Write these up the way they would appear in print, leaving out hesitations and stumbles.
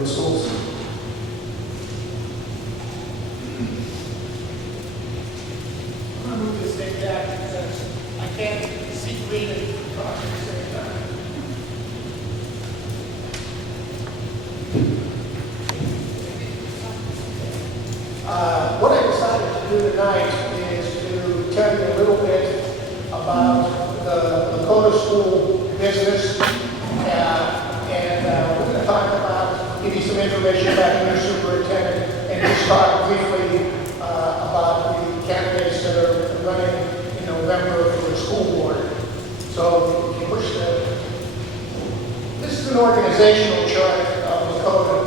Lakota schools. I'm going to move this thing back because I can't see green and talk at the same time. What I decided to do tonight is to tell you a little bit about the Lakota School District, and we're going to talk about, give you some information about the new superintendent, and just talk briefly about the candidates that are running in November for the school board. So if you push this is an organizational chart of Lakota,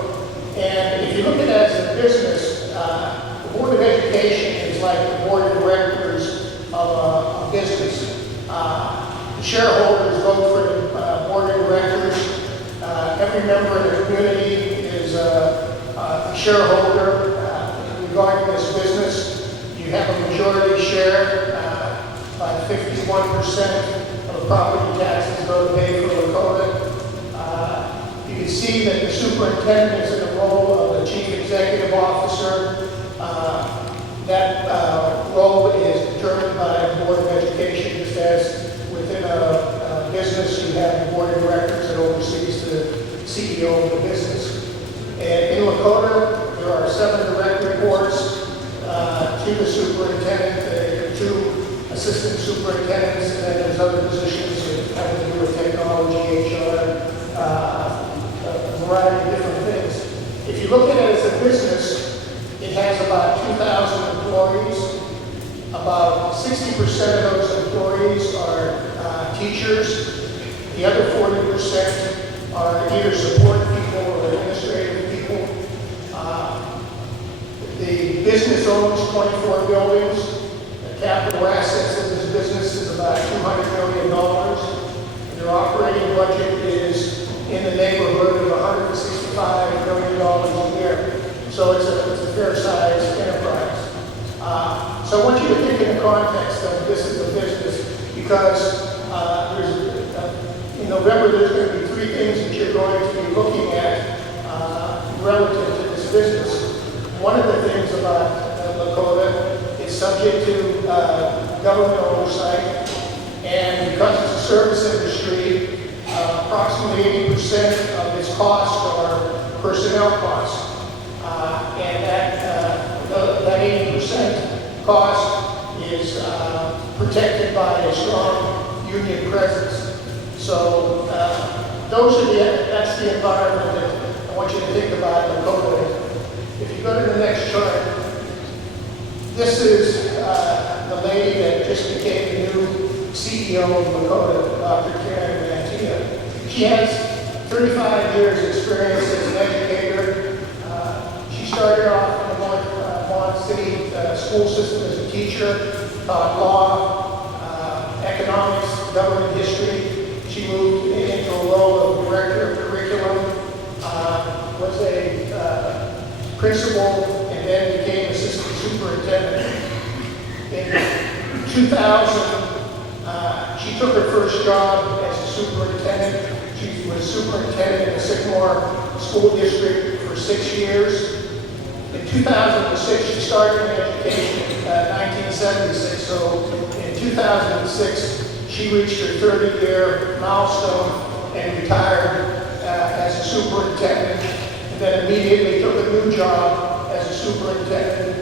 and if you look at it as a business, the Board of Education is like the board of directors of a business. The shareholders vote for the board of directors. Every member of the community is a shareholder regarding this business. You have a majority share by 51% of the property taxes go to pay for Lakota. You can see that the superintendent is in the role of the chief executive officer. That role is determined by the Board of Education, just as within a business you have the board of directors that oversees the CEO of the business. And in Lakota, there are 7 direct reports to the superintendent. There are 2 assistant superintendents, and then there's other positions that have to do with technology, HR, a variety of different things. If you look at it as a business, it has about 2,000 employees. About 60% of those employees are teachers. The other 40% are either support people or administrative people. The business owns 24 buildings. The capital assets of this business is about $200 million. Their operating budget is in the neighborhood of $165 million a year. So it's a fair-sized enterprise. So I want you to think in the context of this is a business, because in November there's going to be 3 things that you're going to be looking at relative to this business. One of the things about Lakota is subject to government oversight, and because it's a service industry, approximately 80% of its costs are personnel costs. And that 80% cost is protected by a strong union presence. So that's the environment that I want you to think about in Lakota. If you go to the next chart, this is the lady that just became the new CEO of Lakota, Dr. Karen Mantia. She has 35 years experience as an educator. She started off in the Mon City school system as a teacher, taught law, economics, government history. She moved into a role of director of curriculum, was a principal, and then became assistant superintendent. In 2000, she took her first job as a superintendent. She was superintendent in the Sycamore School District for 6 years. In 2006, she started in education in 1976. So in 2006, she reached her 30-year milestone and retired as a superintendent, and then immediately took a new job as a superintendent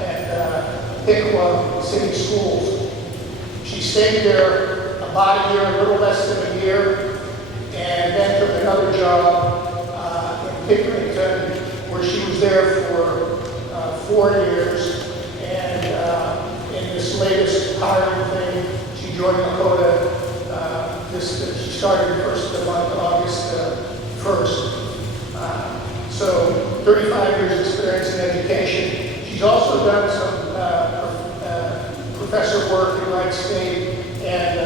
at Piqua City Schools. She stayed there about a year, a little less than a year, and then took another job in Pickerington, where she was there for 4 years. And in this latest hiring thing, she joined Lakota. She started the first of the month, August 1st. So 35 years experience in education. She's also done some professor work in Wright State and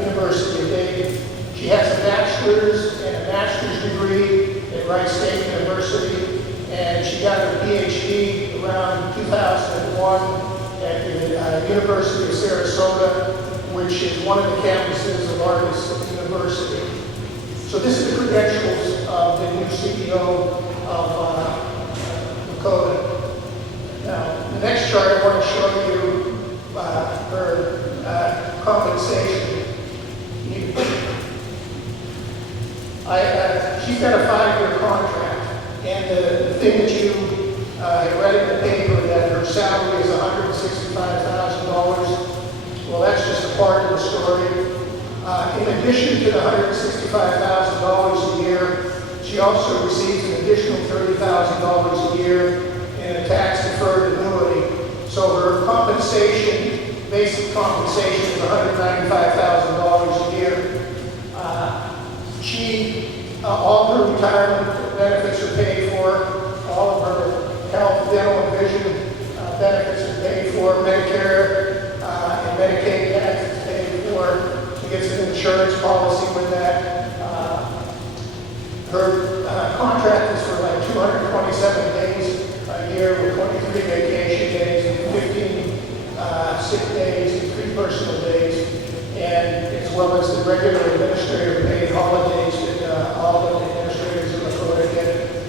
University of Dayton. She has a bachelor's and a master's degree at Wright State University, and she got her PhD around 2001 at the University of Sarasota, which is one of the campuses of Artists University. So this is the credentials of the new CEO She's got a 5-year contract, and the thing that you had read in the paper that her salary is $165,000, well, that's just a part of the story. In addition to the $165,000 a year, she also receives an additional $30,000 a year in a tax-deferred annuity. So her compensation, basic compensation, is $195,000 a year. All her retirement benefits are paid for. All of her health, dental, and vision benefits are paid for. Medicare and Medicaid tax is paid for. She gets an insurance policy with that. Her contract is for like 227 days a year with 23 vacation days and 15 sick days and 3 personal days, and as well as the regular administrator paid holidays that all the administrators in Lakota get.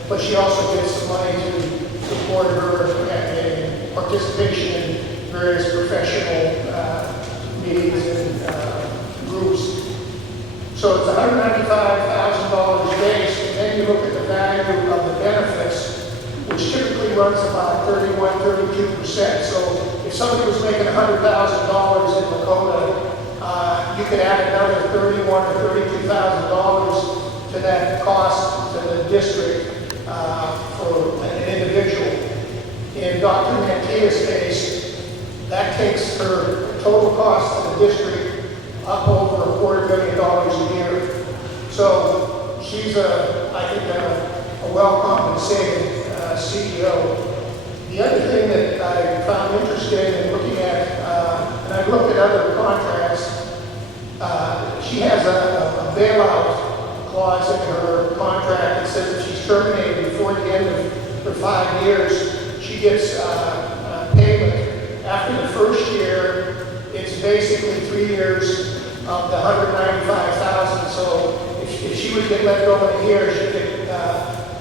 But she also gets some money to support her and participation in various professional meetings and groups. So it's $195,000 base, and then you look at the value of the benefits, which typically runs about 31–32%. So if somebody was making $100,000 in Lakota, you could add another $31,000 to $32,000 to that cost to the district for an individual. In Dr. Mantia's case, that takes her total cost to the district up over $250,000 a year. So she's I think a well-compensated CEO. The other thing that I found interesting in looking at, and I've looked at other contracts, she has a bailout clause in her contract that says if she's terminated before the end of her 5 years, she gets payment. After the first year, it's basically 3 years of the $195,000. So if she would get let go in a year, she'd get a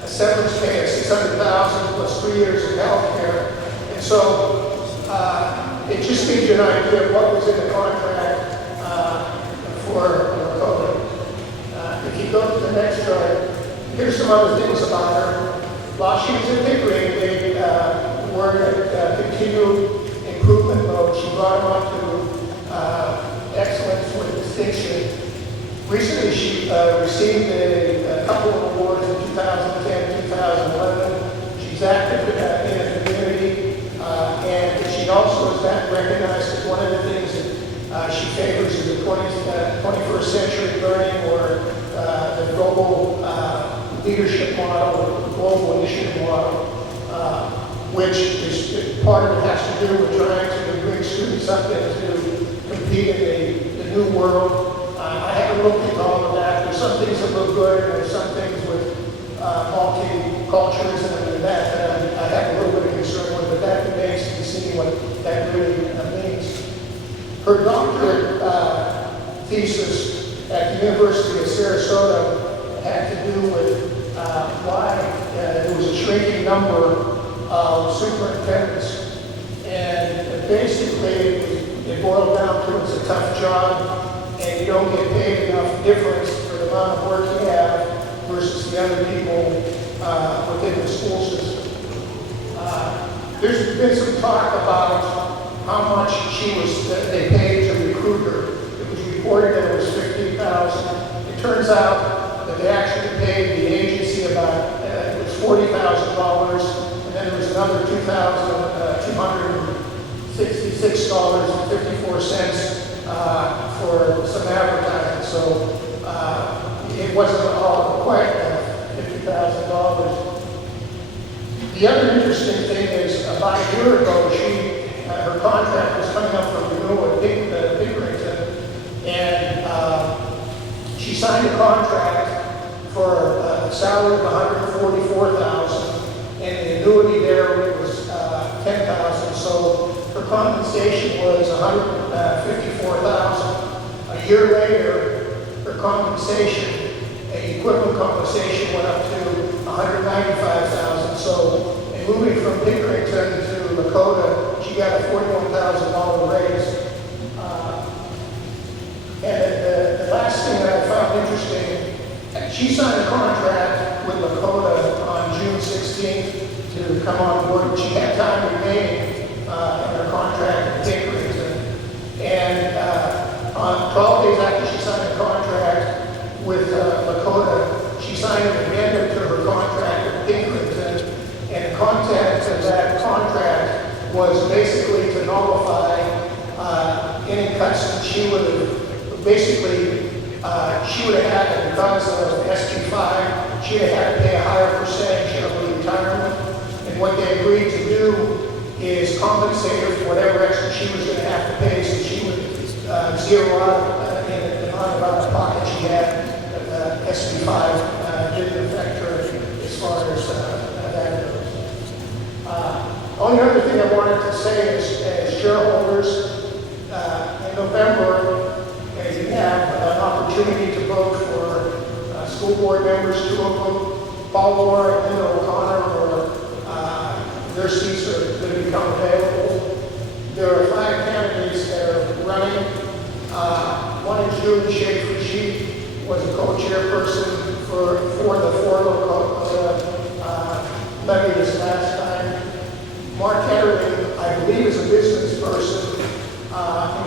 severance pay of $600,000 plus 3 years of health care. And so it just gives you an idea of what was in the contract for Lakota. If you go to the next chart, here's some other things about her. While she was in Pickering, they were at continued improvement mode. She brought them up to excellence with distinction. Recently, she received a couple of awards in 2010, 2011. She's active in the community, and she also is recognized as one of the things that she favors is the 21st century learning, or the global leadership model, or the global initiative model, which is part of it has to do with trying to bring students up to compete in the new world. I haven't looked at all of that. There's some things that look good, and there's some things with multiculturalism and that I have a little bit of concern with, but that remains to be seen what that really means. Her doctorate thesis at the University of Sarasota had to do with why there was a shrinking number of superintendents. And basically, it boiled down to it's a tough job, and you don't get paid enough difference for the amount of work you have versus the other people within the school system. There's been some talk about how much they paid to recruit her. It was reported that it was $15,000. It turns out that they actually paid the agency about it was $40,000, and then there was another $2,266.54 for some advertising. So it wasn't all quite $50,000. The other interesting thing is about a year ago, her contract was coming up for renewal at Pickerington, and she signed a contract for a salary of $144,000, and the annuity there was $10,000. So her compensation was $154,000. A year later, her compensation, equivalent compensation, went up to $195,000. So in moving from Pickerington to Lakota, she got a $41,000 raise. And the last thing that I found interesting, she signed a contract with Lakota on June 16th to come on board. She had time remaining in her contract at Pinkerton. And on 12 days after she signed a contract with Lakota, she signed an amendment to her contract at Pinkerton. And the content of that contract was basically to nullify any cuts that she would have, basically, she would have had because of SG5, she would have had to pay a higher percentage of her retirement. And what they agreed to do is compensate her for whatever extra she was going to have to pay, so she would zero out in the amount of out-of-pocket she had. SG5 didn't affect her as far as that goes. Only other thing I wanted to say is, as shareholders, in November, you have an opportunity to vote for school board members, 2 of them, Paul Moore and Linda O'Connor, or their seats are going to become available. There are 5 candidates that are running. One is Julie Schaefer. She was a co-chairperson for the 4 Lakota levy this last time. Mark Ketterling, I believe, is a business person.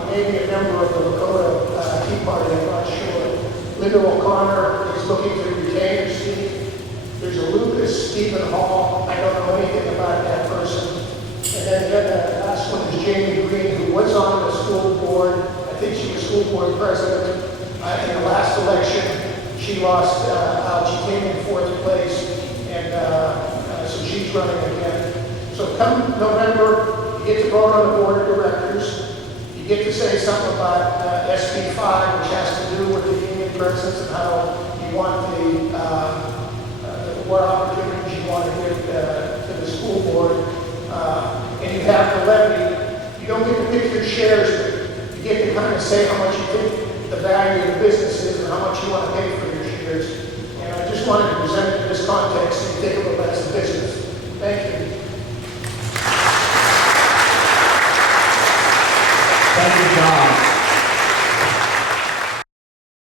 He may be a member of the Lakota Tea Party, I'm not sure. Linda O'Connor is looking to retain her seat. There's a Lucas Stephen Hall. I don't know anything about that person. And then the last one is Jamie Green, who was on the school board. I think she was school board president. In the last election, she lost out. She came in 4th place, and so she's running again. So come November, you get to vote on the board of directors. You get to say something about SB5, which has to do with the union presence and how you want what opportunities you want to give to the school board. And you have the levy. You don't get to pick your shares, but you get to kind of say how much you think the value of the business is and how much you want to pay for your shares. And I just wanted to present it in this context